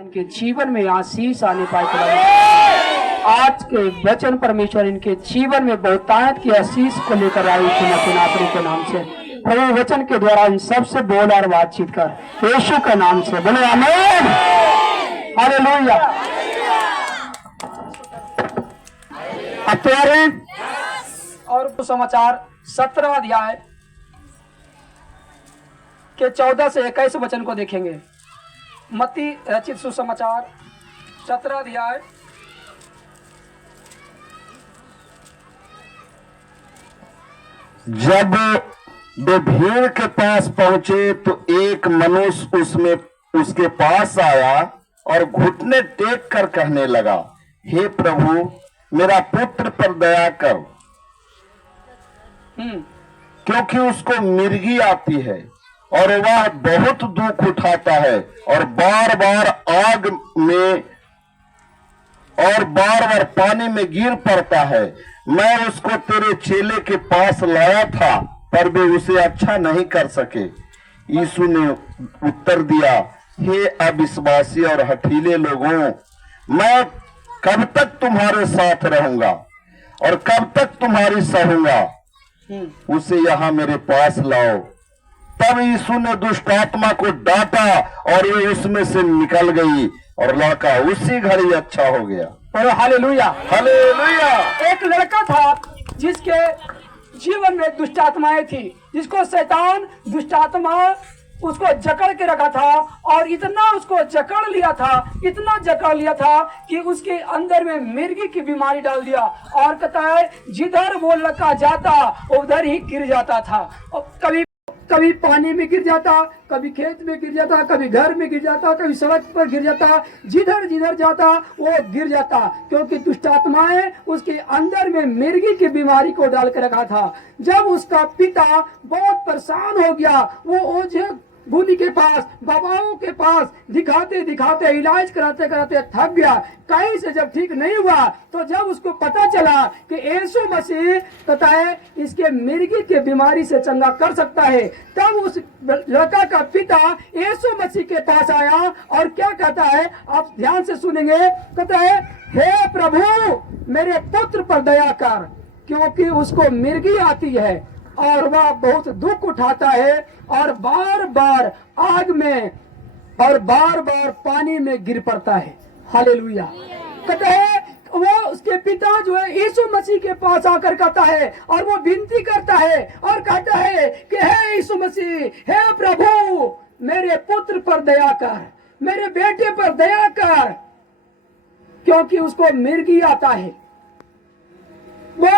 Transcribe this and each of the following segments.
इनके जीवन में आशीष आने पाए। आज के वचन परमेश्वर इनके जीवन में बहुतायत की आशीष को लेकर आई नाथरी के नाम से। प्रभु वचन के द्वारा इन सबसे बोल और बातचीत कर यीशु के नाम से बोले आमीन, हालेलुया। अब तैयार हैं? और समाचार 17 अध्याय के 14 से 21 वचन को देखेंगे। मत्ती रचित सुसमाचार 17 अध्याय जब वे भीड़ के पास पहुंचे तो एक मनुष्य उसमें उसके पास आया और घुटने टेक कर कहने लगा, हे प्रभु, मेरा पुत्र पर दया कर, क्योंकि उसको मिर्गी आती है और वह बहुत दुख उठाता है और बार बार पानी में गिर पड़ता है। मैं उसको तेरे चेले के पास लाया था पर वे उसे अच्छा नहीं कर सके। यीशु ने उत्तर दिया, हे अविश्वासी और हठीले लोगों, मैं कब तक तुम्हारे साथ रहूंगा और कब तक तुम्हारी सहूंगा? उसे यहाँ मेरे पास लाओ। तब यीशु ने दुष्ट आत्मा को डांटा और ये उसमें से निकल गई और लड़का उसी घड़ी अच्छा हो गया। Hallelujah, hallelujah. एक लड़का था जिसके जीवन में दुष्ट आत्माएं थी, जिसको शैतान दुष्ट आत्मा उसको जकड़ के रखा था और इतना उसको जकड़ लिया था कि उसके अंदर में मिर्गी की बीमारी डाल दिया। और कहता है जिधर वो लड़का जाता उधर ही गिर जाता था। और कभी पानी में गिर जाता, कभी खेत में गिर जाता, कभी घर में गिर जाता, कभी सड़क पर गिर जाता, जिधर जाता वो गिर जाता, क्योंकि दुष्ट आत्माएं उसके अंदर में मिर्गी की बीमारी को डाल कर रखा था। जब उसका पिता बहुत परेशान हो गया, वो ओझे गुनी के पास, बाबाओं के पास दिखाते इलाज कराते थक गया। कहीं से जब ठीक नहीं हुआ तो जब उसको पता चला कि यीशु मसीह पता है इसके मिर्गी के बीमारी से चंगा कर सकता है, तब उस लड़का का पिता यीशु मसीह के पास आया और क्या कहता है, आप ध्यान से सुनेंगे। कहता है, हे प्रभु, मेरे पुत्र पर दया कर, क्योंकि उसको मिर्गी आती है और वह बहुत दुख उठाता है और बार बार आग में और बार बार पानी में गिर पड़ता है। हालेलुया। कहते हैं वो उसके पिता जो है यीशु मसीह के पास आकर कहता है और वो विनती करता है और कहता है कि हे यीशु मसीह, हे प्रभु, मेरे पुत्र पर दया कर, मेरे बेटे पर दया कर, क्योंकि उसको मिर्गी आता है। वो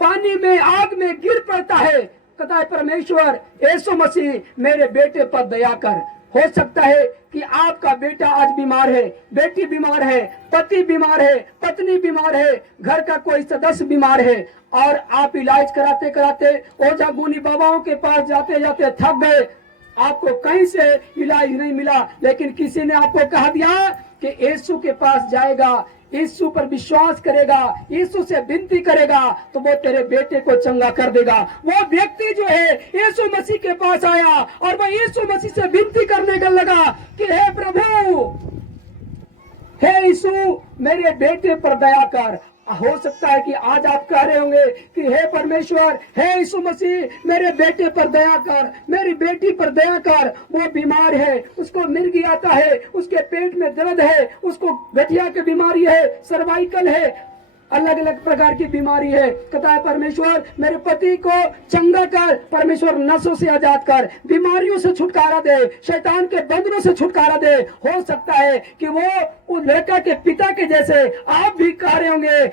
पानी में आग में गिर पड़ता है। कहता है परमेश्वर यीशु मसीह, मेरे बेटे पर दया कर। हो सकता है कि आपका बेटा आज बीमार है, बेटी बीमार है, पति बीमार है, पत्नी बीमार है, घर का कोई सदस्य बीमार है और आप इलाज कराते ओझा गुनी बाबाओं के पास जाते थक गए। आपको कहीं से इलाज नहीं मिला, लेकिन किसी ने आपको कहा दिया कि यीशु के पास जाएगा, यीशु पर विश्वास करेगा, यीशु से विनती करेगा तो वो तेरे बेटे को चंगा कर देगा। वो व्यक्ति जो है यीशु मसीह के पास आया और वो यीशु मसीह से विनती करने का लगा कि हे प्रभु, हे यीशु, मेरे बेटे पर दया कर। हो सकता है कि आज आप कह रहे होंगे कि हे परमेश्वर, हे यीशु मसीह, मेरे बेटे पर दया कर, मेरी बेटी पर दया कर। वो बीमार है, उसको मिर्गी आता है, उसके पेट में दर्द है, उसको गठिया की बीमारी है, सर्वाइकल है, अलग अलग प्रकार की बीमारी है। कहता है परमेश्वर, मेरे पति को चंगा कर, परमेश्वर नसों से आजाद कर, बीमारियों से छुटकारा दे, शैतान के बंधनों से छुटकारा दे। हो सकता है कि वो उस लड़का के पिता के जैसे आप भी कह रहे होंगे,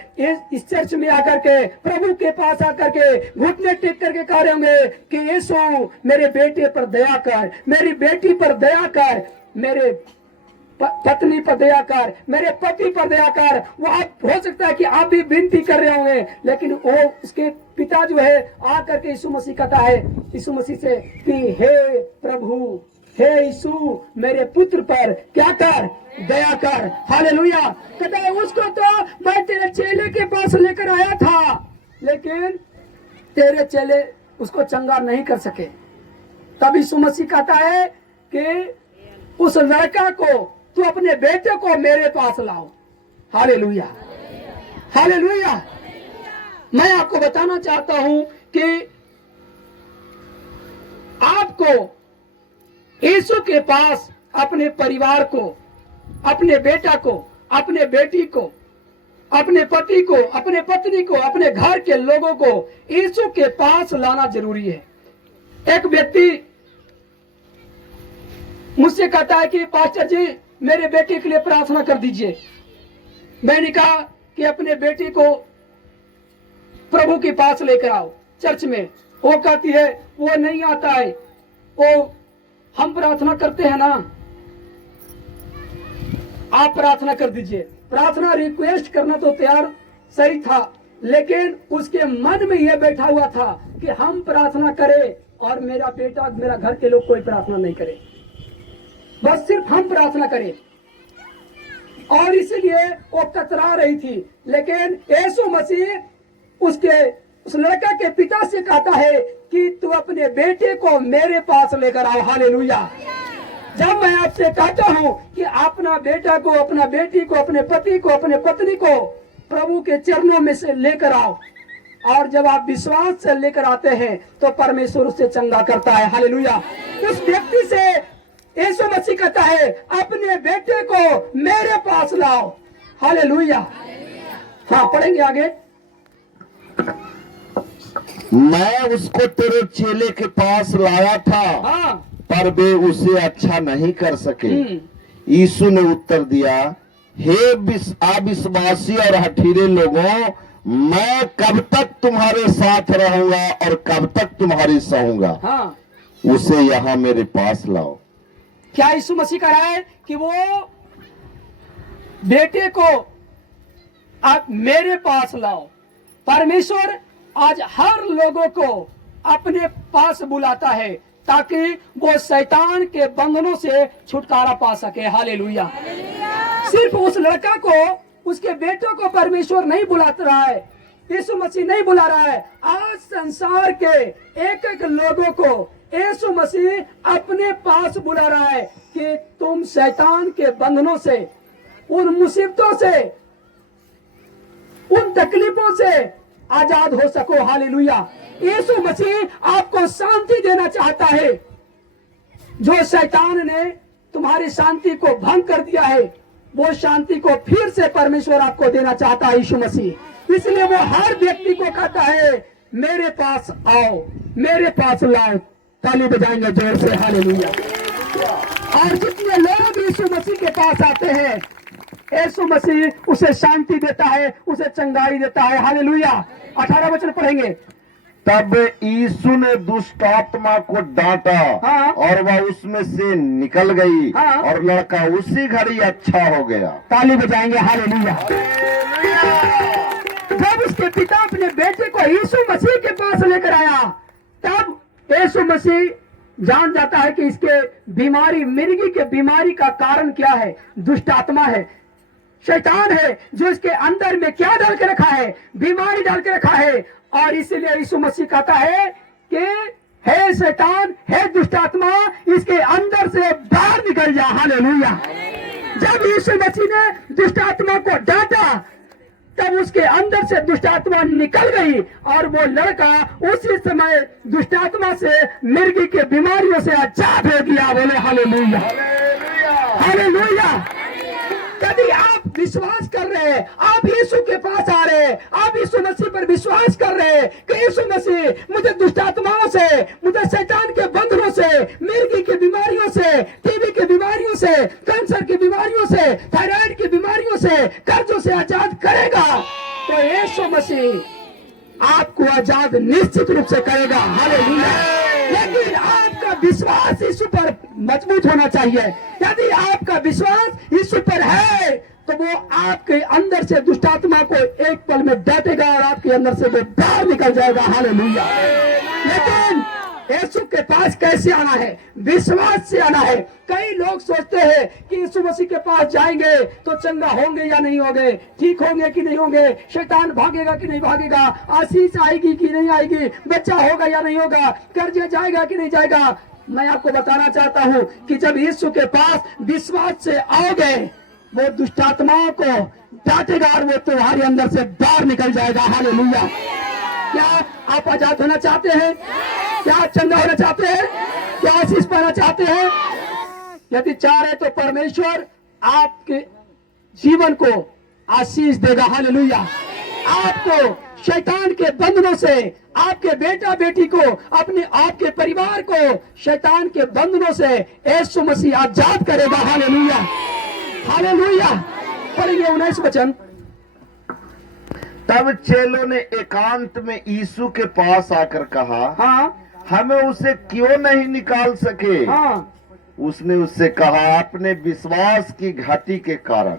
इस चर्च में आकर के, प्रभु के पास आकर के, घुटने टेक करके कह रहे होंगे कि यीशु, मेरे बेटे पर दया कर, मेरी बेटी पर दया कर, मेरे पत्नी पर दया कर, मेरे पति पर दया कर। वो आप हो सकता है कि आप भी विनती कर रहे होंगे, लेकिन वो उसके पिता जो है आकर के यीशु मसीह कहता है यीशु मसीह से कि हे प्रभु, हे यीशु, मेरे पुत्र पर क्या कर, दया कर। हालेलुया। कहता है उसको तो मैं तेरे चेले के पास लेकर आया था, लेकिन तेरे चेले उसको चंगा नहीं कर सके। तब यीशु मसीह कहता है कि उस लड़का को तू अपने बेटे को मेरे पास लाओ। Hallelujah, hallelujah. मैं आपको बताना चाहता हूं कि आपको यीशु के पास अपने परिवार को, अपने बेटा को, अपने बेटी को, अपने पति को, अपने पत्नी को, अपने घर के लोगों को यीशु के पास लाना जरूरी है। एक व्यक्ति मुझसे कहता है कि पास्टर जी मेरे बेटे के लिए प्रार्थना कर दीजिए। मैंने कहा कि अपने बेटी को प्रभु के पास लेकर आओ चर्च में। वो कहती है वो नहीं आता है, वो हम प्रार्थना करते हैं ना, आप प्रार्थना कर दीजिए। प्रार्थना रिक्वेस्ट करना तो तैयार सही था, लेकिन उसके मन में यह बैठा हुआ था कि हम प्रार्थना करें और मेरा बेटा, मेरा घर के लोग कोई प्रार्थना नहीं करे, बस सिर्फ हम प्रार्थना करें। और इसलिए वो कतरा रही थी। लेकिन यीशु मसीह उस लड़का के पिता से कहता है कि तू अपने बेटे को मेरे पास लेकर आओ। हालेलुया। जब मैं आपसे कहता हूं कि अपना बेटा को, अपना बेटी को, अपने पति को, अपने पत्नी को प्रभु के चरणों में से लेकर आओ, और जब आप विश्वास से लेकर आते हैं तो परमेश्वर उससे चंगा करता है। हालेलुया। उस व्यक्ति से यीशु मसीह कहता है अपने बेटे को मेरे पास लाओ। हालेलुया। हाँ, पढ़ेंगे आगे। मैं उसको तेरे चेले के पास लाया था, हाँ, पर वे उसे अच्छा नहीं कर सके। यीशु ने उत्तर दिया, हे अविश्वासी और हठीरे लोगों, मैं कब तक तुम्हारे साथ रहूंगा और कब तक तुम्हारी सहूंगा। हाँ। उसे यहाँ मेरे पास लाओ। क्या यीशु मसीह कह रहा है कि वो बेटे को आप मेरे पास लाओ। परमेश्वर आज हर लोगों को अपने पास बुलाता है ताकि वो शैतान के बंधनों से छुटकारा पा सके। हालेलुया। सिर्फ उस लड़का को, उसके बेटों को परमेश्वर नहीं बुला रहा है, यीशु मसीह नहीं बुला रहा है। आज संसार के एक एक लोगों को यीशु मसीह अपने पास बुला रहा है कि तुम शैतान के बंधनों से, उन मुसीबतों से, उन तकलीफों से आजाद हो सको। हालेलुया। यीशु मसीह आपको शांति देना चाहता है। जो शैतान ने तुम्हारी शांति को भंग कर दिया है, वो शांति को फिर से परमेश्वर आपको देना चाहता है यीशु मसीह। इसलिए वो हर व्यक्ति को कहता है मेरे पास आओ, मेरे पास लाओ। ताली बजाएंगे जोर से। हालेलुया। और जितने लोग यीशु मसीह के पास आते हैं, यीशु मसीह उसे शांति देता है, उसे चंगाई देता है। हालेलुया। 18 वचन पढ़ेंगे। तब यीशु ने दुष्ट आत्मा को डांटा, हाँ। और वह उसमें से निकल गई, हाँ। और लड़का उसी घड़ी अच्छा हो गया। ताली बजाएंगे। हालेलुया। जब उसके पिता अपने बेटे को यीशु मसीह के पास लेकर आया, तब यीशु मसीह जान जाता है कि इसके बीमारी, मिर्गी के बीमारी का कारण क्या है। दुष्ट आत्मा है, शैतान है, जो इसके अंदर में क्या डाल के रखा है, बीमारी डाल के रखा है। और इसीलिए यीशु मसीह कहता है कि हे शैतान, हे दुष्ट आत्मा, इसके अंदर से बाहर निकल जा। हालेलुया। जब यीशु मसीह ने दुष्ट आत्मा को डांटा, तब उसके अंदर से दुष्ट आत्मा निकल गई, और वो लड़का उसी समय दुष्ट आत्मा से, मिर्गी के बीमारियों से आजाद हो गया। बोले हालेलुया, हालेलुया। यदि आप विश्वास कर रहे हैं, आप यीशु के पास आ रहे हैं, आप यीशु मसीह पर विश्वास कर रहे हैं कि यीशु मसीह मुझे दुष्ट आत्माओं से, मुझे शैतान के बंधनों से, मिर्गी की बीमारियों से, टीबी की बीमारियों से, कैंसर की बीमारियों से, थायराइड की बीमारियों से, कर्जों से आजाद करेगा, तो यीशु मसीह आपको आजाद निश्चित रूप से करेगा। हालेलुया। लेकिन आपका विश्वास यीशु पर मजबूत होना चाहिए। यदि आपका विश्वास यीशु पर है तो वो आपके अंदर से दुष्ट आत्मा को एक पल में डांटेगा और आपके अंदर से वो बाहर निकल जाएगा। हालेलुया। लेकिन यीशु के पास कैसे आना है? विश्वास से आना है। कई लोग सोचते हैं कि यीशु मसीह के पास जाएंगे तो चंगा होंगे या नहीं होंगे, ठीक होंगे कि नहीं होंगे, शैतान भागेगा कि नहीं भागेगा, आशीष आएगी कि नहीं आएगी, बच्चा होगा या नहीं होगा, कर्जे जाएगा कि नहीं जाएगा। मैं आपको बताना चाहता हूँ कि जब यीशु के पास विश्वास से आओगे, वो दुष्ट आत्माओं को डांटेगा और वो तुम्हारे अंदर से बाहर निकल जाएगा। हालेलुया। क्या आप आजाद होना चाहते हैं? क्या आप चंगा होना चाहते हैं? क्या आशीष पाना चाहते हैं? यदि चाह रहे तो परमेश्वर आपके जीवन को आशीष देगा। हालेलुया। आपको शैतान के बंधनों से, आपके बेटा बेटी को, अपने आपके परिवार को शैतान के बंधनों से यीशु मसीह आजाद करेगा। Hallelujah, hallelujah. पढ़िए 19 वचन। तब चेलों ने एकांत में यीशु के पास आकर कहा, हाँ हमें उसे क्यों नहीं निकाल सके? हाँ। उसने उससे कहा, अपने विश्वास की घाटी के कारण,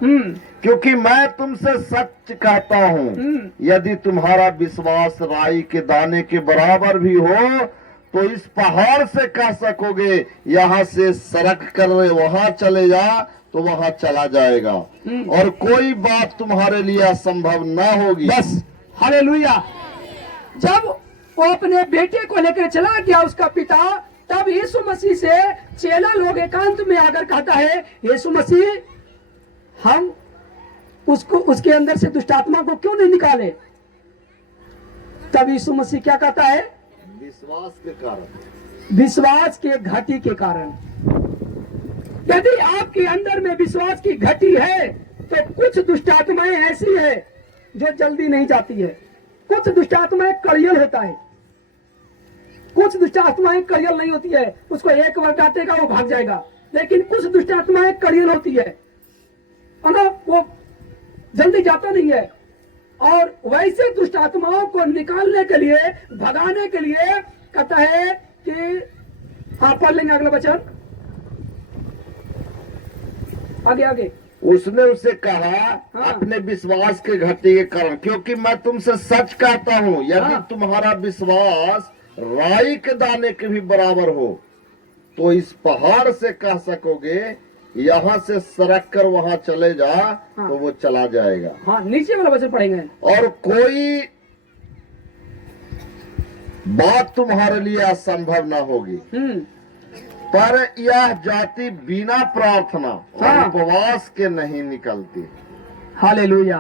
क्योंकि मैं तुमसे सच कहता हूँ, यदि तुम्हारा विश्वास राई के दाने के बराबर भी हो तो इस पहाड़ से कह सकोगे यहाँ से सरक कर वहां चले जा, तो वहां चला जाएगा, और कोई बात तुम्हारे लिए असंभव न होगी। बस। हालेलुया। जब वो अपने बेटे को लेकर चला गया उसका पिता, तब यीशु मसीह से चेला लोग एकांत में आकर कहता है, यीशु मसीह, हम उसको, उसके अंदर से दुष्ट आत्मा को क्यों नहीं निकाले? तब यीशु मसीह क्या कहता है? विश्वास के कारण, विश्वास के घटी के कारण। यदि आपके अंदर में विश्वास की घटी है तो कुछ दुष्ट आत्माएं ऐसी है जो जल्दी नहीं जाती है। कुछ दुष्ट आत्माएं कड़ियल होता है, कुछ दुष्ट आत्माएं कड़ियल नहीं होती है, उसको एक बार डांटेगा वो भाग जाएगा। लेकिन कुछ दुष्ट आत्माएं कड़ियल होती है ना, वो जल्दी जाता नहीं है। और वैसे दुष्ट आत्माओं को निकालने के लिए, भगाने के लिए कहता है कि हाँ, पढ़ लेंगे अगला वचन, आगे आगे। उसने उसे कहा, हाँ। अपने विश्वास के घटी के कारण, क्योंकि मैं तुमसे सच कहता हूँ, यदि हाँ। तुम्हारा विश्वास राई के दाने के भी बराबर हो तो इस पहाड़ से कह सकोगे यहाँ से सरक कर वहां चले जा, हाँ। तो वो चला जाएगा। हाँ, नीचे वाला वचन पढ़ेंगे। और कोई बात तुम्हारे लिए असंभव ना होगी। पर यह जाति बिना प्रार्थना और हाँ। उपवास के नहीं निकलती। हालेलुया।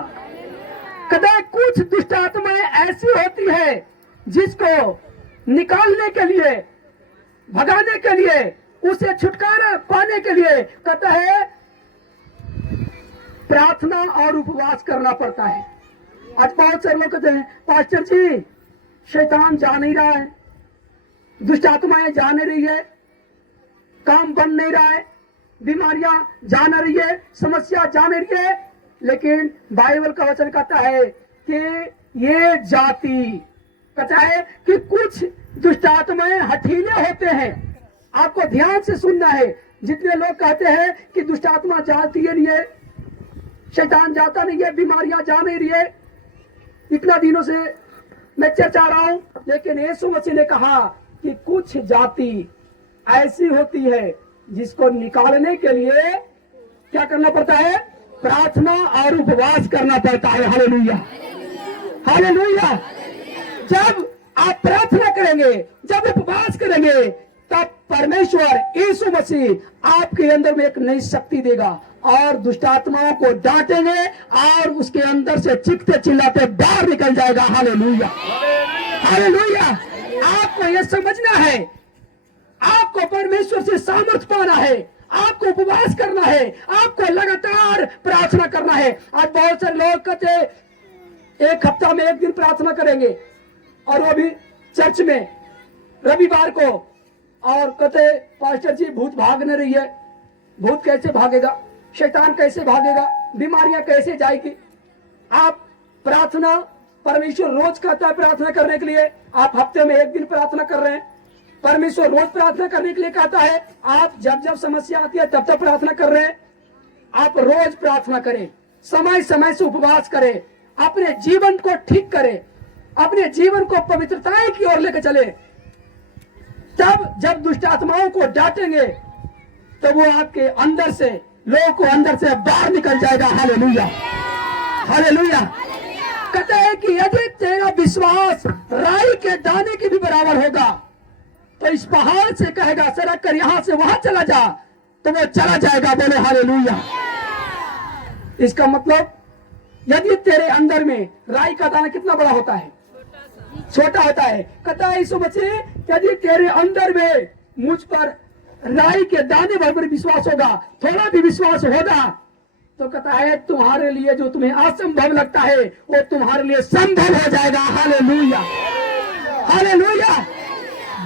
कदा कुछ दुष्ट आत्माएं ऐसी होती है जिसको निकालने के लिए, भगाने के लिए, उसे छुटकारा पाने के लिए कहता है प्रार्थना और उपवास करना पड़ता है। आज बहुत सारे लोग कहते हैं, पास्टर जी शैतान जा नहीं रहा है, दुष्ट आत्माएं जा नहीं रही है, काम बन नहीं रहा है, बीमारियां जा नहीं रही है, समस्या जा नहीं रही है। लेकिन बाइबल का वचन कहता है कि ये जाति, कहता है कि कुछ दुष्ट आत्माएं हठीले होते हैं। आपको ध्यान से सुनना है। जितने लोग कहते हैं कि दुष्ट आत्मा जाती है नहीं है, शैतान जाता नहीं है, बीमारियां जा नहीं रही है, इतना दिनों से मैं चर्चा रहा हूं, लेकिन यीशु मसीह ने कहा कि कुछ जाति ऐसी होती है जिसको निकालने के लिए क्या करना पड़ता है? प्रार्थना और उपवास करना पड़ता है। Hallelujah, hallelujah. जब आप प्रार्थना करेंगे, जब उपवास करेंगे, तब परमेश्वर यीशु मसीह आपके अंदर में एक नई शक्ति देगा और दुष्ट आत्माओं को डांटेंगे और उसके अंदर से चीखते चिल्लाते बाहर निकल जाएगा। Hallelujah, hallelujah. आपको यह समझना है, आपको परमेश्वर से सामर्थ्य पाना है, आपको उपवास करना है, आपको लगातार प्रार्थना करना है। आज बहुत सारे लोग कहते एक हफ्ता में एक दिन प्रार्थना करेंगे और वो भी चर्च में रविवार को, और कहते पास्टर जी भूत भाग नहीं रही है। भूत कैसे भागेगा? शैतान कैसे भागेगा? बीमारियां कैसे जाएगी? आप प्रार्थना, परमेश्वर रोज कहता है प्रार्थना करने के लिए, आप हफ्ते में एक दिन प्रार्थना कर रहे हैं। परमेश्वर रोज प्रार्थना करने के लिए कहता है, आप जब जब समस्या आती है तब तक प्रार्थना कर रहे हैं। आप रोज प्रार्थना करें, समय समय से उपवास करें, अपने जीवन को ठीक करें, अपने जीवन को पवित्रता की ओर लेकर चले। तब जब दुष्ट आत्माओं को डांटेंगे तो वो आपके अंदर से, लोगों को अंदर से बाहर निकल जाएगा। Hallelujah, hallelujah. कहते हैं कि यदि तेरा विश्वास राई के दाने के भी बराबर होगा तो इस पहाड़ से कहेगा सरक कर यहां से वहां चला जा, तो वो चला जाएगा। बोले हालेलुया। इसका मतलब यदि तेरे अंदर में राई का दाना कितना बड़ा होता है? छोटा होता है। कहता है यीशु मसीह, यदि तेरे अंदर में मुझ पर राई के दाने भर पर विश्वास होगा, थोड़ा भी विश्वास होगा, तो कहता है तुम्हारे लिए जो तुम्हें असंभव लगता है वो तुम्हारे लिए संभव हो जाएगा। Hallelujah, hallelujah.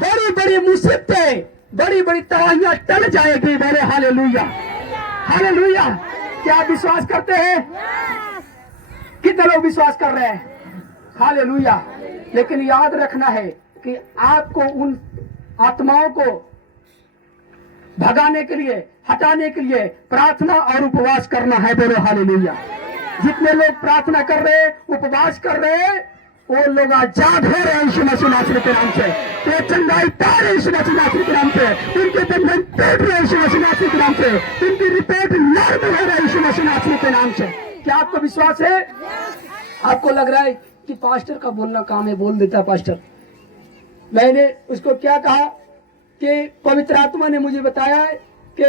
बड़ी बड़ी मुसीबतें, बड़ी बड़ी तबाहियां टल जाएगी। बोले हालेलुया, हालेलुया। क्या आप विश्वास करते हैं? कितने लोग विश्वास कर रहे हैं? हालेलुया। लेकिन याद रखना है कि आपको उन आत्माओं को भगाने के लिए, हटाने के लिए प्रार्थना और उपवास करना है। बोलो हालेलुया। जितने लोग प्रार्थना कर रहे, उपवास कर रहे, वो लोग आजाद हो रहे हैं यीशु मसीह नासरी के नाम से। तो चंगाई पा रहे यीशु मसीह नासरी के नाम से। उनके बंधन टूट रहे यीशु मसीह नासरी के नाम से। उनकी रिपोर्ट नॉर्मल हो रहा है यीशु मसीह नासरी के नाम से। क्या आपको विश्वास है? आपको लग रहा है कि पास्टर का बोलना काम है, बोल देता पास्टर। मैंने उसको क्या कहा कि पवित्र आत्मा ने मुझे बताया है कि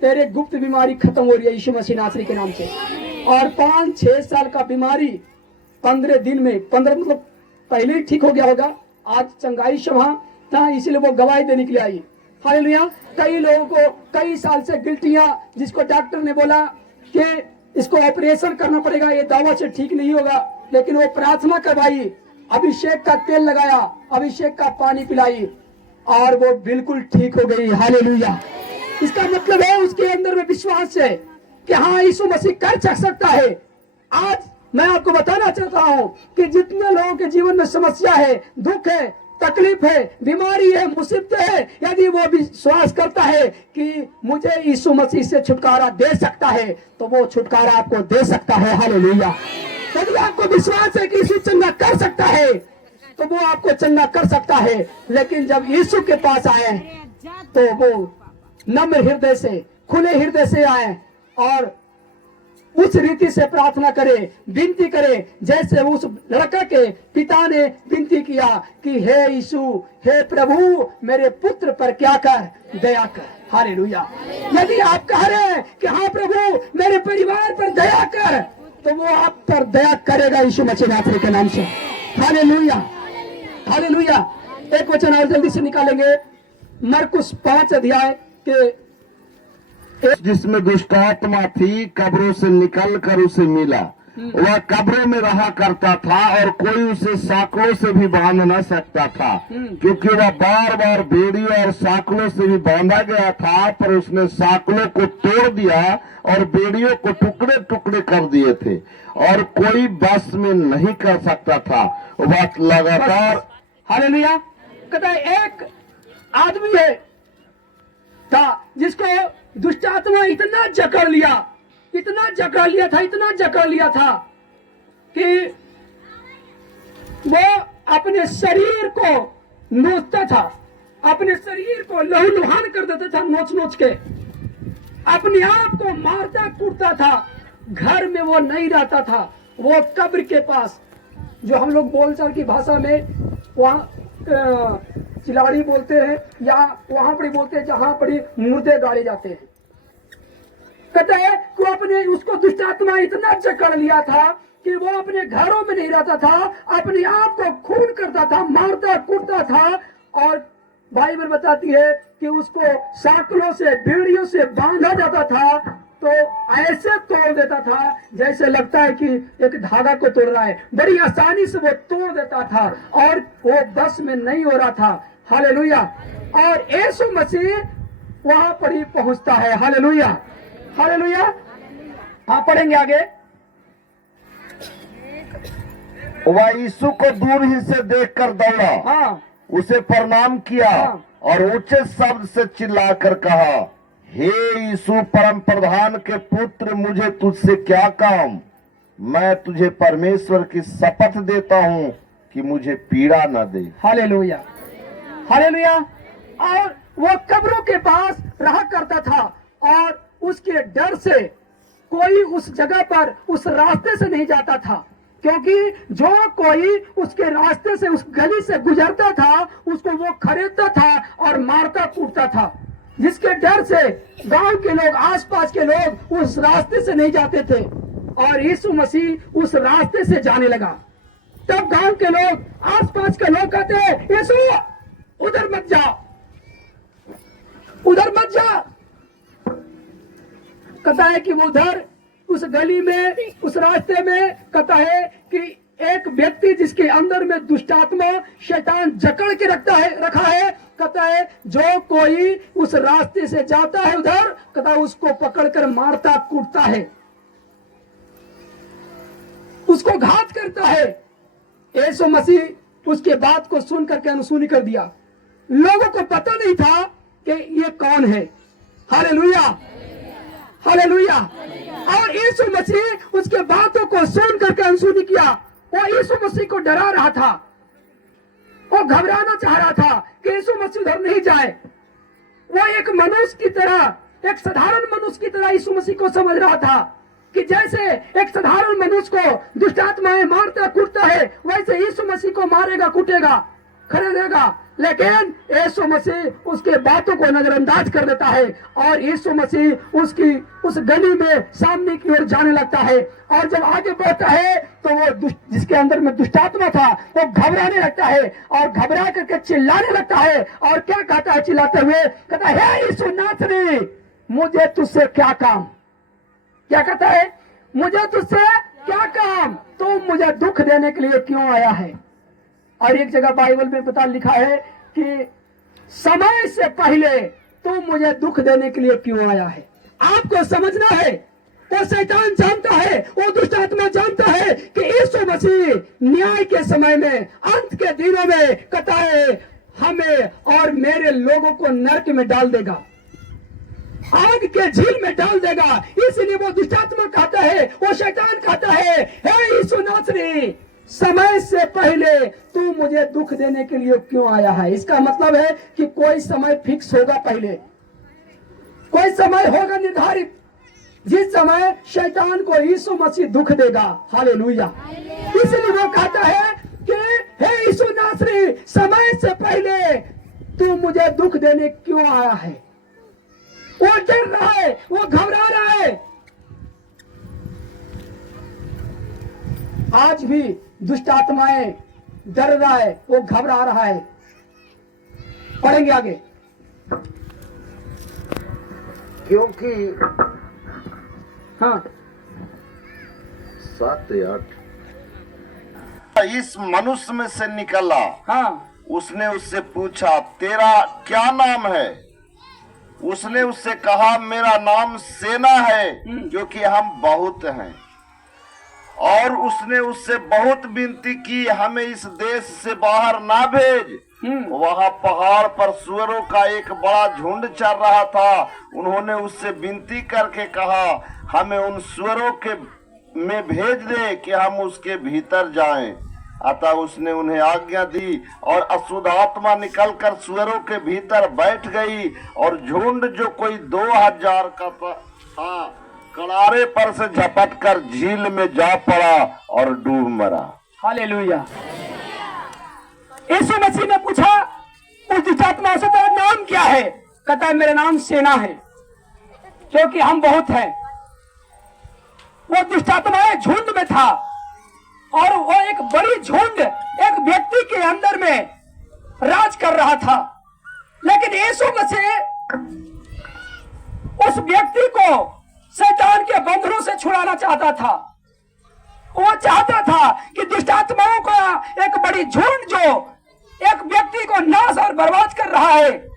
तेरे गुप्त बीमारी खत्म हो रही है यीशु मसीह नासरी के नाम से। और 5-6 साल का बीमारी 15 दिन में, 15 मतलब पहले ही ठीक हो गया होगा। आज चंगाई सभा था, इसीलिए वो गवाही देने के लिए आई। हालेलुया। कई लोगों को कई साल से गिल्टियां, जिसको डॉक्टर ने बोला कि इसको ऑपरेशन करना पड़ेगा, ये दवा से ठीक नहीं होगा, लेकिन वो प्रार्थना करवाई, अभिषेक का तेल लगाया, अभिषेक का पानी पिलाई और वो बिल्कुल ठीक हो गई। हालेलुया। इसका मतलब है उसके अंदर में विश्वास है कि हाँ यीशु मसीह कर सकता है। आज मैं आपको बताना चाहता हूं कि जितने लोगों के जीवन में समस्या है, दुख है, तकलीफ है, बीमारी है, मुसीबतें है, यदि वो विश्वास करता है कि मुझे यीशु मसीह से छुटकारा दे सकता है, तो वो छुटकारा आपको दे सकता है। हालेलुया। यदि आपको विश्वास है कि यीशु चंगा कर सकता है, तो वो आपको चंगा कर सकता है। लेकिन जब यीशु के पास आए तो वो नम्र हृदय से, खुले हृदय से आए और उस रीति से प्रार्थना करे, विनती करे, जैसे उस लड़का के पिता ने विनती किया कि हे यीशु, हे प्रभु, मेरे पुत्र पर क्या कर, दया कर। हालेलुया। यदि आप कह रहे हैं कि हाँ प्रभु मेरे परिवार पर दया कर, तो वो आप पर दया करेगा यीशु मसीह नासरी के नाम से। Hallelujah, hallelujah. एक वचन और जल्दी से निकालेंगे, मरकुस 5 अध्याय के जिसमें दुष्ट आत्मा थी कब्रों से निकलकर उसे मिला। वह कब्रों में रहा करता था और कोई उसे साकलों से भी बांध न सकता था, क्योंकि वह बार बार बेड़ियों और साकलों से भी बांधा गया था। पर उसने साकलों को तोड़ दिया और बेड़ियों को टुकड़े टुकड़े कर दिए थे और कोई बस में नहीं कर सकता था। वह लगातार, हालेलुया। कहता है एक आदमी है था जिसको दुष्ट आत्मा इतना जकड़ लिया, इतना जकड़ लिया था, इतना जकड़ लिया था कि वो अपने शरीर को नोचता था, अपने शरीर को लहूलुहान कर देता था, नोच नोच के अपने आप को मारता कूटता था। घर में वो नहीं रहता था, वो कब्र के पास, जो हम लोग बोलचाल की भाषा में वहाँ चिलाड़ी बोलते हैं या वहां पर बोलते हैं जहां पर मुर्दे गाड़े जाते हैं। कहते हैं कि अपने उसको दुष्ट आत्मा इतना जकड़ लिया था कि वो अपने घरों में नहीं रहता था, अपने आप को खून करता था, मारता कूटता था। और बाइबल बताती है कि उसको साकलों से, बेड़ियों से बांधा जाता था, तो ऐसे तोड़ देता था जैसे लगता है कि एक धागा को तोड़ रहा है। बड़ी आसानी से वो तोड़ देता था और वो बस में नहीं हो रहा था। हालेलुया। और यीशु मसीह वहां पर ही पहुंचता है। Hallelujah, hallelujah. हाँ, पढ़ेंगे आगे। वह यीशु को दूर ही से देखकर दौड़ा, हाँ, उसे प्रणाम किया, हाँ, और ऊंचे शब्द से चिल्लाकर कहा, हे यीशु परम प्रधान के पुत्र, मुझे तुझसे क्या काम? मैं तुझे परमेश्वर की शपथ देता हूँ कि मुझे पीड़ा न दे। Hallelujah, hallelujah. और वो कब्रों के पास रहा करता था और उसके डर से कोई उस जगह पर, उस रास्ते से नहीं जाता था। क्योंकि जो कोई उसके रास्ते से, उस गली से गुजरता था, उसको वो खरीदता था और मारता कूटता था, जिसके डर से गांव के लोग, आसपास के लोग उस रास्ते से नहीं जाते थे। और यीशु मसीह उस रास्ते से जाने लगा। तब गांव के लोग, आसपास के लोग कहते हैं, यीशु उधर मत जा, उधर मत जा। कहता है कि वो उधर उस गली में, उस रास्ते में, कहता है कि एक व्यक्ति जिसके अंदर में दुष्टात्मा, शैतान जकड़ के रखा है, कहता है जो कोई उस रास्ते से जाता है उधर, कहता है उसको पकड़कर मारता कूटता है, उसको घात करता है। यीशु मसीह उसके बात को सुन करके अनसुनी कर दिया। लोगों को पता नहीं था कि ये कौन है। Hallelujah, hallelujah. और यीशु मसीह उसके बातों को सुन करके अनसुनी किया। वो यीशु मसीह को डरा रहा था, वो घबराना चाह रहा था कि यीशु मसीह उधर नहीं जाए। वो एक मनुष्य की तरह, एक साधारण मनुष्य की तरह यीशु मसीह को समझ रहा था कि जैसे एक साधारण मनुष्य को दुष्टात्माएं मारता कूटता है, वैसे यीशु मसीह को मारेगा, कूटेगा, खरीदेगा। लेकिन यीशु मसीह उसके बातों को नजरअंदाज कर देता है और यीशु मसीह उसकी उस गली में सामने की ओर जाने लगता है। और जब आगे बढ़ता है तो वो जिसके अंदर में दुष्टात्मा था, वो घबराने लगता है और घबरा करके चिल्लाने लगता है। और क्या कहता है चिल्लाते हुए? कहता है, हे यीशु नासरी, मुझे तुझसे क्या काम? क्या कहता है? मुझे तुझसे क्या काम? तुम मुझे दुख देने के लिए क्यों आया है? और एक जगह बाइबल में पता लिखा है कि समय से पहले तुम मुझे दुख देने के लिए क्यों आया है? आपको समझना है, वो शैतान जानता है, वो दुष्टात्मा जानता है कि यीशु मसीह न्याय के समय में, अंत के दिनों में, कहता है हमें और मेरे लोगों को नरक में डाल देगा, आग के झील में डाल देगा। इसलिए वो दुष्टात्मा कहता है, वो शैतान कहता है, हे यीशु नासरी, समय से पहले तू मुझे दुख देने के लिए क्यों आया है? इसका मतलब है कि कोई समय फिक्स होगा, पहले कोई समय होगा निर्धारित, जिस समय शैतान को यीशु मसीह दुख देगा। हालेलुया। इसलिए वो कहता है कि हे यीशु नासरी, समय से पहले तू मुझे दुख देने क्यों आया है? वो डर रहा है, वो घबरा रहा है। आज भी दुष्ट आत्माएं डर रहा है, वो घबरा रहा है। पढ़ेंगे आगे। क्योंकि हाँ 7 8 इस मनुष्य में से निकला। हाँ, उसने उससे पूछा, तेरा क्या नाम है? उसने उससे कहा, मेरा नाम सेना है, क्योंकि हम बहुत हैं। और उसने उससे बहुत विनती की, हमें इस देश से बाहर ना भेज। वहां पहाड़ पर सुअरों का एक बड़ा झुंड चल रहा था। उन्होंने उससे विनती करके कहा, हमें उन सुअरों के में भेज दे कि हम उसके भीतर जाएं। अतः उसने उन्हें आज्ञा दी और अशुद्ध आत्मा निकलकर सुअरों के भीतर बैठ गई। और झुंड जो कोई 2000 का था, किनारे पर से झपट कर झील में जा पड़ा और डूब मरा। हालेलुया। यीशु मसीह ने पूछा उस दुष्टात्मा से, तेरा नाम क्या है? कहता है, मेरा नाम सेना है, क्योंकि हम बहुत हैं। वो दुष्टात्मा झुंड में था और वो एक बड़ी झुंड एक व्यक्ति के अंदर में राज कर रहा था। लेकिन यीशु मसीह उस व्यक्ति को शैतान के बंधनों से छुड़ाना चाहता था। वो चाहता था कि दुष्टात्माओं का एक बड़ी झुंड जो एक व्यक्ति को नाश और बर्बाद कर रहा है,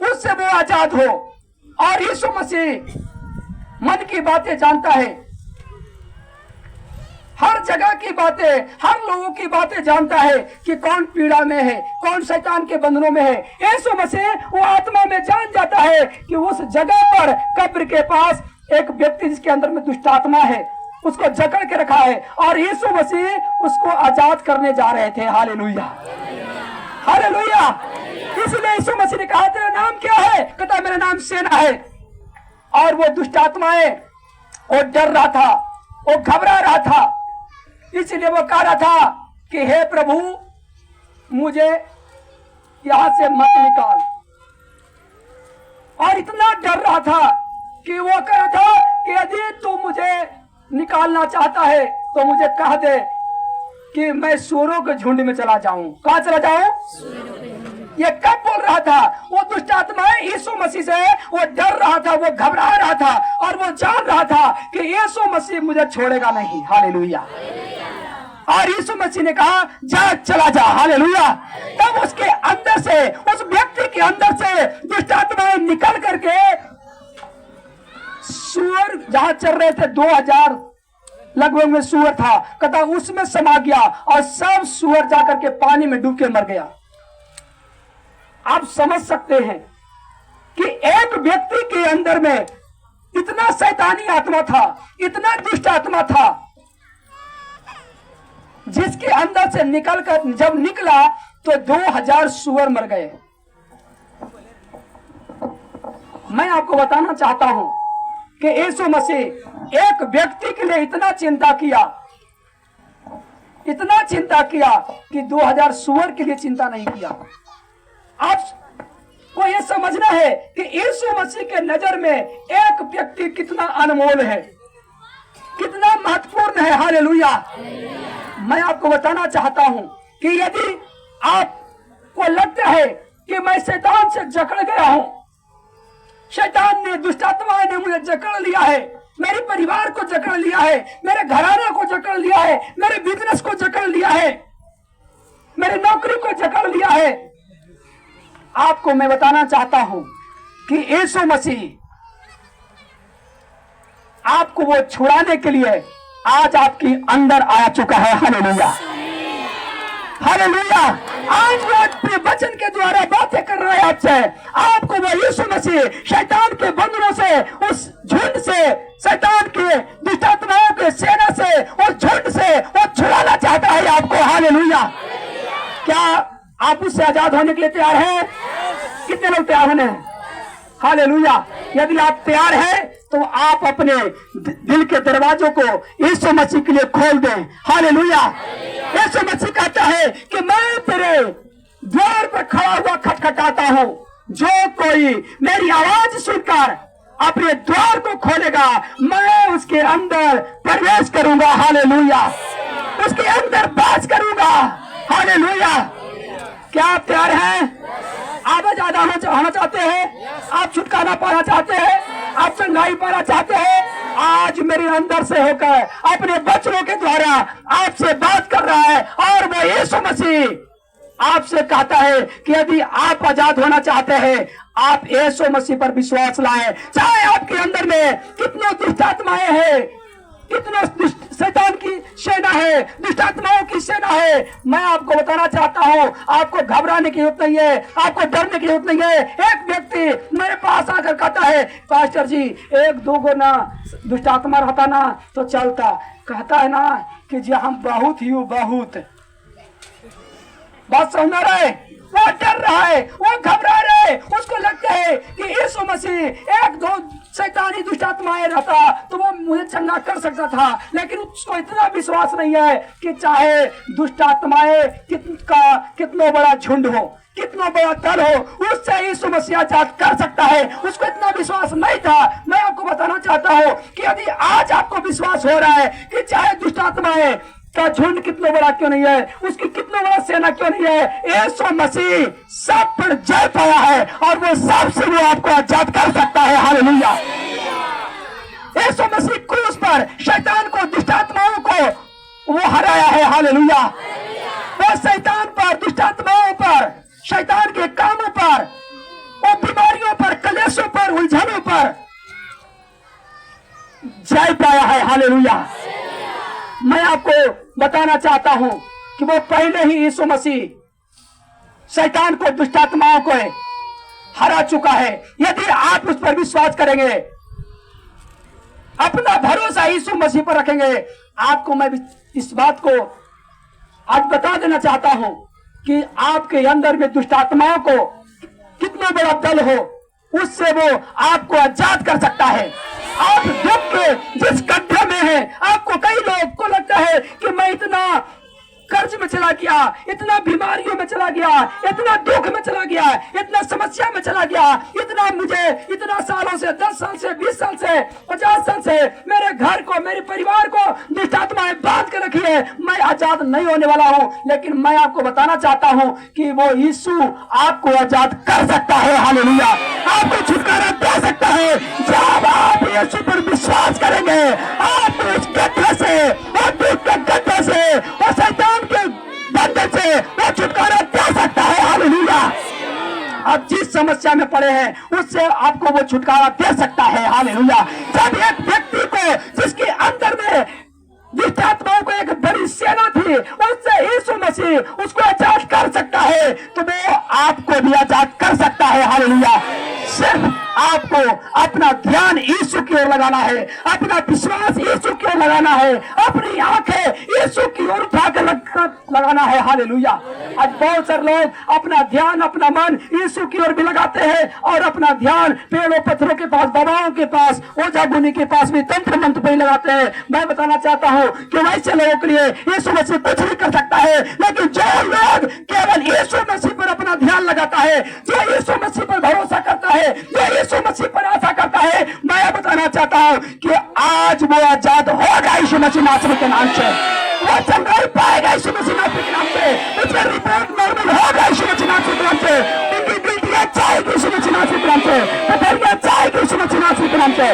उससे वो आजाद हो। और यीशु मसीह मन की बातें जानता है, हर जगह की बातें, हर लोगों की बातें जानता है कि कौन पीड़ा में है, कौन शैतान के बंधनों में है। यीशु मसीह वो आत्मा में जान जाता है कि उस जगह पर कब्र के पास एक व्यक्ति जिसके अंदर में दुष्ट आत्मा है, उसको जकड़ के रखा है और यीशु मसीह उसको आजाद करने जा रहे थे। Hallelujah, hallelujah. इसलिए यीशु मसीह ने कहा, तेरा नाम क्या है? कहता, मेरा नाम सेना है। और वो दुष्ट आत्माएं, वो डर रहा था, वो घबरा रहा था। इसलिए वो कह रहा था कि हे प्रभु मुझे यहां से मत निकाल। और इतना डर रहा था कि वो कह रहा था कि यदि तू मुझे निकालना चाहता है तो मुझे कह दे कि मैं सूअरों के झुंड में चला जाऊं। कहां चला जाऊं? ये कब बोल रहा था? वो दुष्ट आत्माएं यीशु मसीह से वो डर रहा था, वो घबरा रहा था और वो जान रहा था कि यीशु मसीह मुझे छोड़ेगा नहीं। हालेलुया। और यीशु मसीह ने कहा जा, चला जा। हालेलुया। तब उसके अंदर से, उस व्यक्ति के अंदर से दुष्ट आत्माएं निकल करके सूअर जहां चल रहे थे, 2000 लगभग में सूअर था, कहता उसमें समा गया और सब सूअर जाकर के पानी में डूब के मर गया। आप समझ सकते हैं कि एक व्यक्ति के अंदर में इतना शैतानी आत्मा था, इतना दुष्ट आत्मा था, जिसके अंदर से निकलकर जब निकला तो 2000 सूअर मर गए। मैं आपको बताना चाहता हूं कि यीशु मसीह एक व्यक्ति के लिए इतना चिंता किया कि 2000 सूअर के लिए चिंता नहीं किया। आपको यह समझना है कि यीशु मसीह के नजर में एक व्यक्ति कितना अनमोल है, कितना महत्वपूर्ण है। हालेलुया। मैं आपको बताना चाहता हूं कि यदि आपको लगता है कि मैं शैतान से जकड़ गया हूं, शैतान ने, दुष्ट आत्मा ने मुझे जकड़ लिया है, मेरे परिवार को जकड़ लिया है, मेरे घराने को जकड़ लिया है, मेरे बिजनेस को जकड़ लिया है, मेरे नौकरी को जकड़ लिया है, आपको मैं बताना चाहता हूं कि यीशु मसीह आपको वो छुड़ाने के लिए आज आपके अंदर आ चुका है। हालेलुया। हालेलुया। आज वो अपने वचन के द्वारा बातें कर रहा है आपसे। आपको वो यीशु मसीह शैतान के बंधनों से, उस झुंड से, शैतान के दुष्ट आत्माओं के सेना से, उस झुंड से वो छुड़ाना चाहता है आपको। हालेलुया। क्या आप उससे आजाद होने के लिए तैयार हैं? कितने लोग तैयार हैं? हालेलुया। यदि आप तैयार हैं तो आप अपने दिल के दरवाजों को यीशु मसीह के लिए खोल दें। हालेलुया। यीशु मसीह कहता है कि मैं तेरे द्वार पर खड़ा हुआ खटखटाता हूं, जो कोई मेरी आवाज सुनकर अपने द्वार को खोलेगा मैं उसके अंदर प्रवेश करूंगा। हालेलुया। उसके अंदर वास करूंगा। हालेलुया। क्या आप तैयार हैं? आप आजाद होना चाहते हैं? आप छुटकारा पाना चाहते हैं? आप चंगाई पाना चाहते हैं? आज मेरे अंदर से होकर अपने बच्चों के द्वारा आपसे बात कर रहा है और वो यीशु मसीह आपसे कहता है कि यदि आप आजाद होना चाहते हैं, आप यीशु मसीह पर विश्वास लाएं। चाहे आपके अंदर में कितनी दुष्ट आत्माएं हैं, कितना शैतान की सेना है, दुष्ट आत्माओं की सेना है, मैं आपको बताना चाहता हूं आपको घबराने की जरूरत नहीं है, आपको डरने की जरूरत नहीं है। एक व्यक्ति मेरे पास आकर कहता है पास्टर जी 1-2 गो ना दुष्ट आत्मा रहता ना तो चलता। कहता है ना कि जी हम बहुत ही बहुत। बात समझ रहे? वो डर रहा है, वो घबरा रहा है, उसको लगता है कि यीशु मसीह 1-2 शैतानी दुष्ट आत्माएं रहता तो वो मुझे चंगा कर सकता था, लेकिन उसको इतना विश्वास नहीं है कि चाहे दुष्ट आत्माएं कितना बड़ा झुंड हो, कितना बड़ा दल हो, उससे यीशु मसीह आजाद कर सकता है। उसको इतना विश्वास नहीं था। मैं आपको बताना चाहता हूँ कि यदि आज आपको विश्वास हो रहा है कि चाहे दुष्ट आत्माएं का झुंड कितना बड़ा क्यों नहीं है, उसकी कितना बड़ा सेना क्यों नहीं है, यीशु मसीह सब पर जय पाया है और वो सबसे वो आपको आजाद कर सकता है। हालेलुया। यीशु मसीह क्रूस पर शैतान को, दुष्ट आत्माओं को वो हराया है। हालेलुया। वो शैतान पर, दुष्ट आत्माओं पर, शैतान के कामों पर, वो बीमारियों पर, कलेशों पर, उलझनों पर जय पाया है। हालेलुया। मैं आपको बताना चाहता हूं कि वो पहले ही यीशु मसीह शैतान को, दुष्ट आत्माओं को हरा चुका है। यदि आप उस पर विश्वास करेंगे, अपना भरोसा यीशु मसीह पर रखेंगे, आपको मैं इस बात को आज बता देना चाहता हूं कि आपके अंदर में दुष्ट आत्माओं को कितना बड़ा दल हो, उससे वो आपको आजाद कर सकता है। आप दुख के जिस गड्ढे में हैं, आपको कई लोग को लगता है कि मैं इतना चला गया, इतना बीमारियों में चला गया, इतना दुख में चला गया, इतना समस्या में चला गया, इतना मुझे इतना सालों से 10 साल से 20 साल से 50 साल से मेरे घर को मेरे परिवार को दुष्ट आत्माएं बांध कर रखी है। मैं आजाद नहीं होने वाला हूं, लेकिन मैं आपको बताना चाहता हूं कि वो यीशु आपको आजाद कर सकता है। हालेलुया, आपको छुटकारा दे सकता है। जब आप यीशु पर विश्वास करेंगे, आप उस गड्ढे से और दुख के गड्ढे से और शैतान के बंधन से वो छुटकारा दे सकता है। हालेलुया, आप जिस समस्या में पड़े हैं उससे आपको वो छुटकारा दे सकता है। हालेलुया, जब एक व्यक्ति को जिसके अंदर में दुष्ट आत्माओं को एक बड़ी सेना थी, उससे यीशु मसीह उसको आजाद कर सकता है, तो वो आपको भी आजाद कर सकता है। हालेलुया, सिर्फ आपको अपना ध्यान यीशु की ओर लगाना है, अपना विश्वास यीशु की ओर लगाना है, अपनी आंखें यीशु की ओर उठाकर लगाना है। हालेलुया, आज बहुत सारे लोग अपना ध्यान अपना मन यीशु की ओर भी लगाते हैं और अपना ध्यान पेड़ों पत्थरों के पास, बाबाओं के पास, ओझा गुनी के पास भी तंत्र मंत्र पे लगाते हैं। मैं बताना चाहता हूं कि वैसे लोगों के लिए यीशु मसीह कुछ नहीं कर सकता है, लेकिन जो लोग केवल यीशु मसीह पर अपना ध्यान लगाता है, जो यीशु मसीह पर भरोसा करता है, जो यीशु मसीह पर आशा करता है, मैं बताना चाहता हूं कि आज वो आजाद होगा यीशु मसीह नासरी के नाम से। वो चंगाई पाएगा यीशु मसीह नासरी के नाम से, उसका रिपोर्ट नॉर्मल होगा यीशु मसीह नासरी के नाम से, उनकी गिल्टियां जाएगी यीशु मसीह नासरी के नाम से, पथरियां जाएगी यीशु मसीह नासरी के नाम से।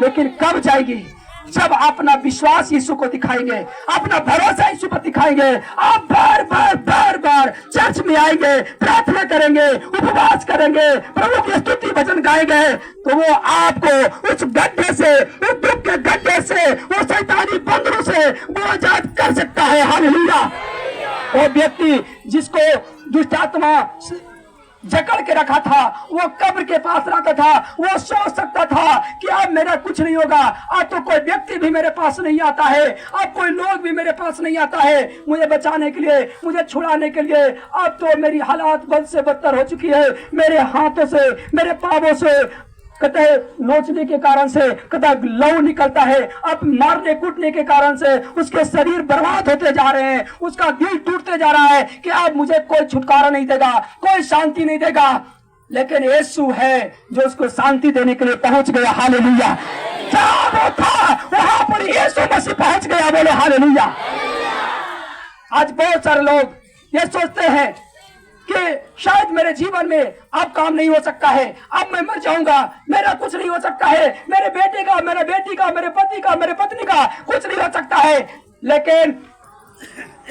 लेकिन कब जाएगी? जब अपना विश्वास यीशु को दिखाएंगे, अपना भरोसा यीशु पर दिखाएंगे, आप बार बार बार बार चर्च में आएंगे, प्रार्थना करेंगे, उपवास करेंगे, प्रभु की स्तुति भजन गाएंगे, तो वो आपको उस गड्ढे से, उस दुख के गड्ढे से, वो शैतानी बंधनों से वो आजाद कर सकता है। हालेलुया, वो व्यक्ति जिसको दुष्ट आत्मा जकड़ के रखा था, वो कब्र के पास रहता था, वो सोच सकता था कि अब मेरा कुछ नहीं होगा, अब तो कोई व्यक्ति भी मेरे पास नहीं आता है, अब कोई लोग भी मेरे पास नहीं आता है मुझे बचाने के लिए, मुझे छुड़ाने के लिए। अब तो मेरी हालात बद से बदतर हो चुकी है, मेरे हाथों से, मेरे पांवों से कतः नोचने के कारण से कतः लहू निकलता है, अब मारने कूटने के कारण से उसके शरीर बर्बाद होते जा रहे हैं, उसका दिल टूटते जा रहा है कि अब मुझे कोई छुटकारा नहीं देगा, कोई शांति नहीं देगा। लेकिन यीशु है जो उसको शांति देने के लिए पहुंच गया। हालेलुया, जहां वो था वहां पर यीशु मसीह पहुंच गया। बोले हालेलुया। आज बहुत सारे लोग ये सोचते हैं कि शायद मेरे जीवन में अब काम नहीं हो सकता है, अब मैं मर जाऊंगा, मेरा कुछ नहीं हो सकता है, मेरे बेटे का, मेरे बेटी का, मेरे पति का, मेरे पत्नी का कुछ नहीं हो सकता है। लेकिन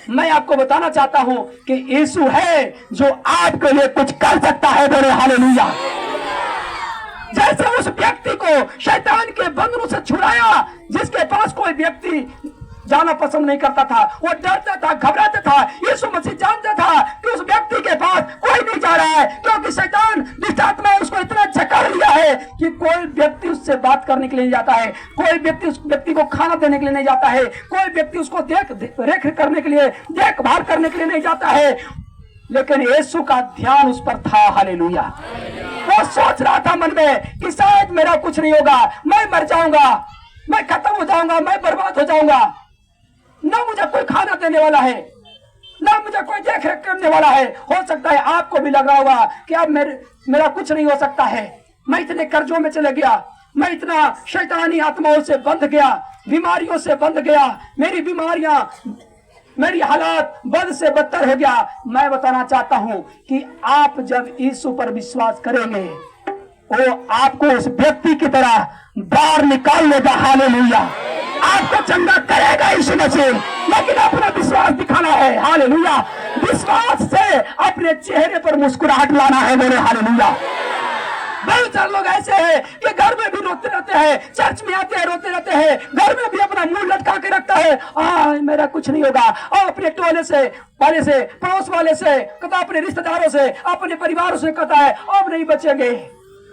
मैं आपको बताना चाहता हूं कि यीशु है जो आपके लिए कुछ कर सकता है। बोले हालेलुया। जैसे उस व्यक्ति को शैतान के बंधनों से छुड़ाया, जिसके पास कोई व्यक्ति जाना पसंद नहीं करता था, वो डरता था, घबराता था, यीशु मसीह जानता था कि उस व्यक्ति के पास कोई नहीं जा रहा है, क्योंकि शैतान दुष्ट आत्मा उसको इतना जकड़ लिया है कि कोई व्यक्ति उससे बात करने के लिए नहीं जाता है, कोई व्यक्ति उस व्यक्ति को खाना देने के लिए नहीं जाता है, कोई व्यक्ति उसको देख करने के लिए, देखभाल करने के लिए नहीं जाता है। लेकिन यीशु का ध्यान उस पर था। हालेलुया। वो सोच रहा था मन में कि शायद मेरा कुछ नहीं होगा, मैं मर जाऊंगा, मैं खत्म हो जाऊंगा, मैं बर्बाद हो जाऊंगा, ना मुझे कोई खाना देने वाला है, ना मुझे कोई देख रेख करने वाला है। हो सकता है आपको भी लग रहा होगा कि अब मेरा कुछ नहीं हो सकता है, मैं इतने कर्जों में चले गया, मैं इतना शैतानी आत्माओं से बंध गया, बीमारियों से बंध गया, मेरी बीमारियां, मेरी हालात बद से बदतर हो गया। मैं बताना चाहता हूं कि आप जब यीशु पर विश्वास करेंगे, वो आपको उस व्यक्ति की तरह बाहर निकाल लेगा। हालेलुया। आपको चंगा करेगा यीशु मसीह, लेकिन अपना विश्वास दिखाना है। हालेलुया। विश्वास से अपने चेहरे पर मुस्कुराहट लाना है। बोले हालेलुया। बहुत सारे लोग ऐसे हैं कि घर में भी रोते रहते हैं, चर्च में आते हैं रोते रहते हैं, घर में भी अपना मुंह लटका के रखता है, मेरा कुछ नहीं होगा, और अपने टोले से वाले से, पड़ोस वाले से कहता, अपने रिश्तेदारों से, अपने परिवार से कहता है अब नहीं बचेंगे,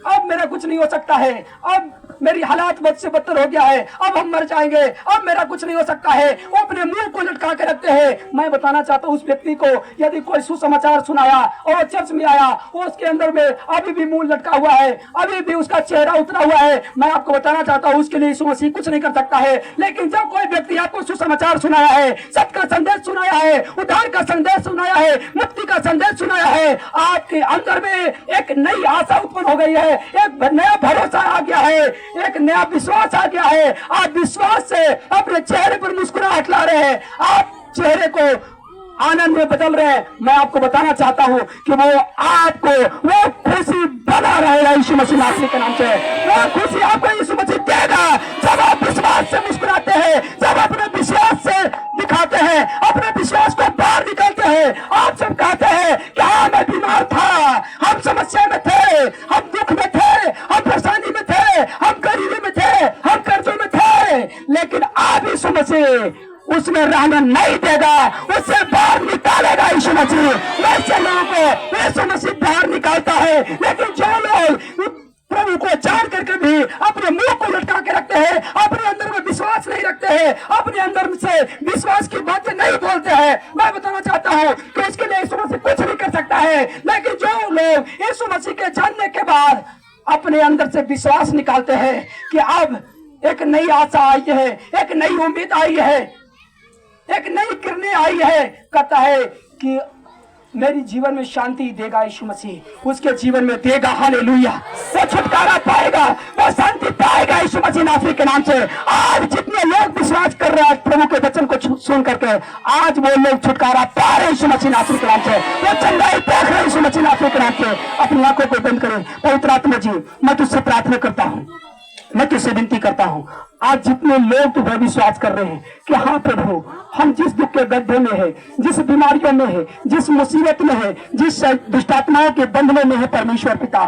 अब मेरा कुछ नहीं हो सकता है, अब मेरी हालात बद से बदतर हो गया है, अब हम मर जाएंगे, अब मेरा कुछ नहीं हो सकता है, वो अपने मुंह को लटका के रखते हैं। मैं बताना चाहता हूँ उस व्यक्ति को, यदि कोई सुसमाचार सुनाया और चर्च में आया, वो उसके अंदर में अभी भी मुंह लटका हुआ है, अभी भी उसका चेहरा उतरा हुआ है, मैं आपको बताना चाहता हूँ उसके लिए यीशु मसीह कुछ नहीं कर सकता है। लेकिन जब कोई व्यक्ति आपको सुसमाचार सुनाया है, सत्य का संदेश सुनाया है, उद्धार का संदेश सुनाया है, मुक्ति का संदेश सुनाया है, आपके अंदर में एक नई आशा उत्पन्न हो गई है, एक नया भरोसा आ गया है, एक नया विश्वास आ गया है। आप विश्वास से अपने चेहरे पर मुस्कुराहट ला रहे हैं, आप चेहरे को आनंद में बदल रहे हैं। मैं आपको बताना चाहता हूं कि वो आपको वो खुशी बना रहेगा यीशु मसीह नासरी के नाम से। वो खुशी आपको यीशु मसीह देगा जब आप विश्वास से मुस्कुराते हैं, जब अपने विश्वास से दिखाते हैं, अपने विश्वास को बाहर निकालते हैं। आप सब कहते हैं कि हाँ मैं बीमार था, हम समस्या में थे, हम दुख में थे, हम परेशानी में थे, हम गरीबी में थे, हम कर्जों में थे, लेकिन आप यीशु मसीह उसमें रहने नहीं देगा, उससे बाहर निकालेगा यीशु मसीह। वैसे लोगों को यीशु मसीह बाहर निकालता है, लेकिन जो लोग प्रभु को जान करके भी अपने मुंह को लटका के रखते हैं, अपने अंदर में विश्वास नहीं रखते हैं, अपने अंदर से विश्वास की बातें नहीं बोलते हैं, मैं बताना चाहता हूँ कि उसके लिए यीशु मसीह कुछ नहीं कर सकता है। लेकिन जो लोग यीशु मसीह के जानने के बाद अपने अंदर से विश्वास निकालते हैं कि अब एक नई आशा आई है, एक नई उम्मीद आई है, एक नई किरणें आई है, कहता है कि मेरी जीवन में शांति देगा यीशु मसीह, उसके जीवन में देगा। हालेलुया, वो छुटकारा पाएगा, वो शांति पाएगा यीशु मसीह नासरी के नाम से। आज जितने लोग विश्वास कर रहे हैं प्रभु के वचन को सुन करके, आज वो लोग छुटकारा पा रहे यीशु मसीह नासरी के नाम से, वो चंगाई देख रहे यीशु मसीह नासरी के नाम से। अपनी आंखों को बंद करें। पवित्र आत्मा जी, मैं तुझसे प्रार्थना करता हूँ, मैं तुझसे विनती करता हूँ, आज जितने लोग तुम्हें विश्वास कर रहे हैं कि हाँ प्रभु, हम जिस दुख के गड्ढे में है, जिस बीमारियों में है, जिस मुसीबत में है, जिस दुष्टात्माओं के बंधनों में है, परमेश्वर पिता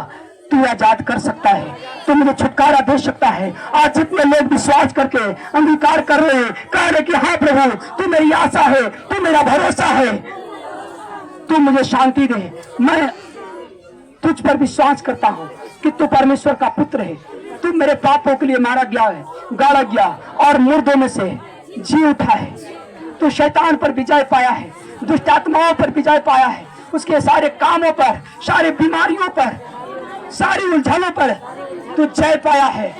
तू आजाद कर सकता है, तू मुझे छुटकारा दे सकता है। आज जितने लोग विश्वास करके अंगीकार कर रहे हैं, कह रहे कि हाँ प्रभु तू मेरी आशा है, तू मेरा भरोसा है, तू मुझे शांति दे, मैं तुझ पर विश्वास करता हूँ कि तू परमेश्वर का पुत्र है, तू मेरे पापों के लिए मारा गया है, गाड़ा गया और मुर्दों में से जी उठा है, तू शैतान पर विजय पाया है, दुष्टात्माओं पर विजय पाया है, उसके सारे कामों पर, सारी बीमारियों पर, सारी उलझनों पर तू जय पाया है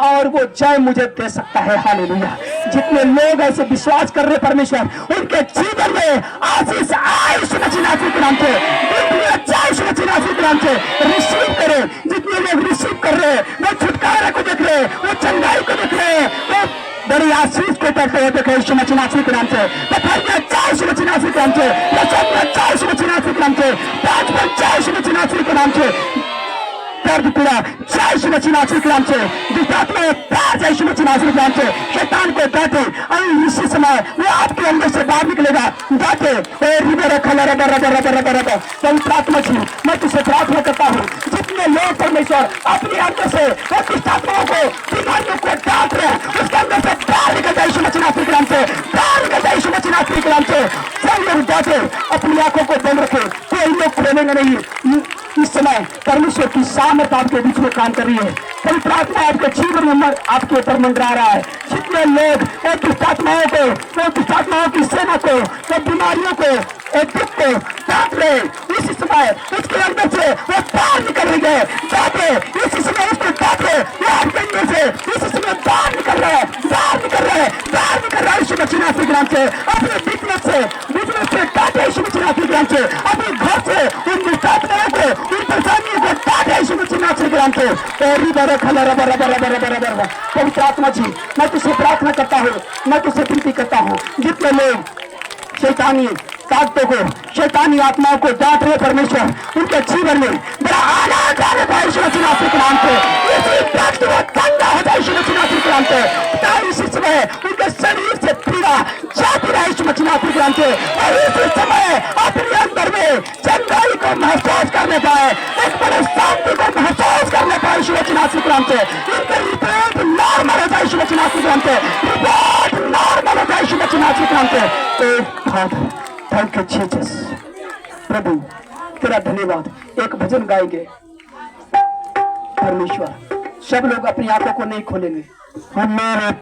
और वो जय मुझे दे सकता है। हालेलुया, जितने लोग ऐसे विश्वास कर रहे परमेश्वर, उनके जीवन में आशीष आए यीशु मसीह नासरी के नाम से, यीशु मसीह नासरी के नाम से रिसीव करें। जितने लोग रिसीव कर रहे हैं, वो छुटकारा को देख रहे हैं, वो चंगाई को देख रहे हैं, वो बड़ी आशीष को करते हुए देखे यीशु मसीह नासरी के नाम से। यीशु मसीह नासरी के नाम से, यीशु मसीह नासरी के नाम से, यीशु मसीह नासरी के नाम से, दर्द पूरा जय यीशु मसीह नासरी के नाम से, दुष्टात्मा जय यीशु मसीह नासरी के नाम से, शैतान को डांटे, और इसी समय वो आपके अंदर से बाहर निकलेगा। डांटे पवित्र आत्मा जी, मैं तुझसे प्रार्थना करता हूँ, जितने लोग परमेश्वर अपने अंदर से वो दुष्टात्माओं को, बीमारियों को डांट रहे हैं, उसके अंदर से बाहर निकल जाए यीशु मसीह नासरी के नाम से, बाहर निकल जाए यीशु मसीह नासरी के नाम से। सब लोग डांटे, अपनी आंखों को बंद रखे, कोई लोग खोलेंगे नहीं। इस समय परमेश्वर की सामर्थ आपके बीच में काम कर रही है, पवित्र आत्मा आपके जीवन में आपके ऊपर मंडरा रहा है। जितने लोग दुष्टात्माओं को, दुष्टात्माओं की सेना को, बीमारियों को, दुख को डांट रहे, इसी समय उसके अंदर से वो बाहर निकल रही है, जाते इसी समय उसको डांट रहे, वो आपके अंदर से इसी समय बाहर निकल रहे हैं, बाहर निकल रहे हैं, बाहर निकल रहा है यीशु मसीह नासरी के नाम से। अपने बिजनेस से डांटे यीशु मसीह नासरी के नाम से, अपने घर से उन दुष्टात्माओं को, उन परेशानियों को डांटे यीशु मसीह नासरी के नाम से। पवित्र आत्मा जी, मैं तुझसे प्रार्थना करता हूँ, मैं तुझसे विनती करता हूँ, जितने लोग शैतानी ताकतों को, शैतानी आत्माओं को डांट रहे परमेश्वर, उनके जीवन में बड़ा आनंद आने पाए यीशु मसीह नासरी के नाम से। ठंडा हो जाए यीशु मसीह नासरी के नाम से। इसी समय उनके शरीर से पीड़ा जाती रहे यीशु मसीह नासरी के नाम से, और इसी समय अपने अंदर में चंगाई को महसूस करने पाए, एक बड़े शांति को महसूस करने पाए यीशु मसीह नासरी के नाम से। उनके रिपोर्ट नॉर्मल हो जाए यीशु मसीह नासरी के नाम से, रिपोर्ट नॉर्मल हो जाए यीशु मसीह नासरी के नाम से। Thank you Jesus. प्रभु तेरा धन्यवाद। एक भजन गाएंगे, परमेश्वर सब लोग अपनी आंखों को नहीं खोलेंगे। मेरे